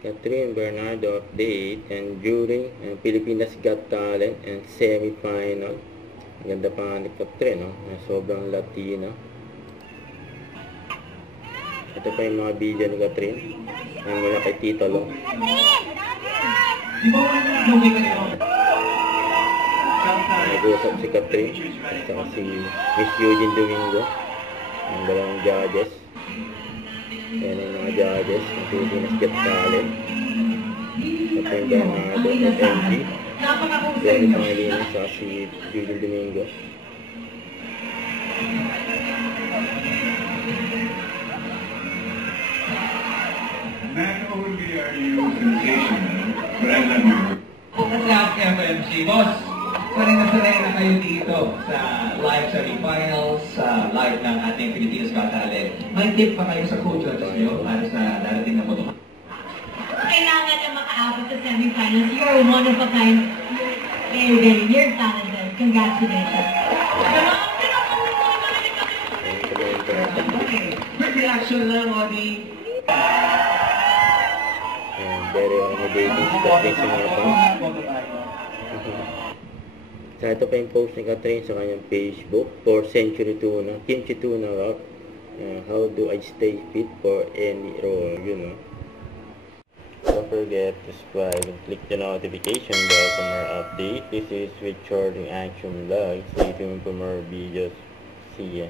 Catherine Bernardo update and during Pilipinas Got Talent and semi-final. Ganda pa nga ni Catherine, no? Sobrang Latino. Ito pa yung mga video ni Catherine. Mula kay Tito Lo. Nag-usap si Catherine at saka si Miss Eugene Domingo. Ang dalawang judges. Yan ang mga judges ng Pilipinas Got Talent. Catherine Bernardo at MG. Yan ang Pangilinan sa si Eugene Domingo. Not only are you sensational, but I love you. What's up, FMC? Boss, sanay na kayo dito sa live semi-finals, sa live ng ating Pilipinas Got Talent. May tip pa kayo sa co-judges nyo para sa darating na moto? Kailangan na makaabot sa semi-finals. You're one of a kind. You're talented. Congratulations. Okay, quick reaction lang, Odi. Very accommodating Catherine sa mga fans. So ito pa yung post ni Catherine sa kanyang Facebook for Century Tuna, Kimchi Tuna Rock. How do I stay fit for any role, you know. Don't forget to subscribe and click the notification bell for more updates. This is Richard in Action Vlog. Stay tuned for more videos. See ya.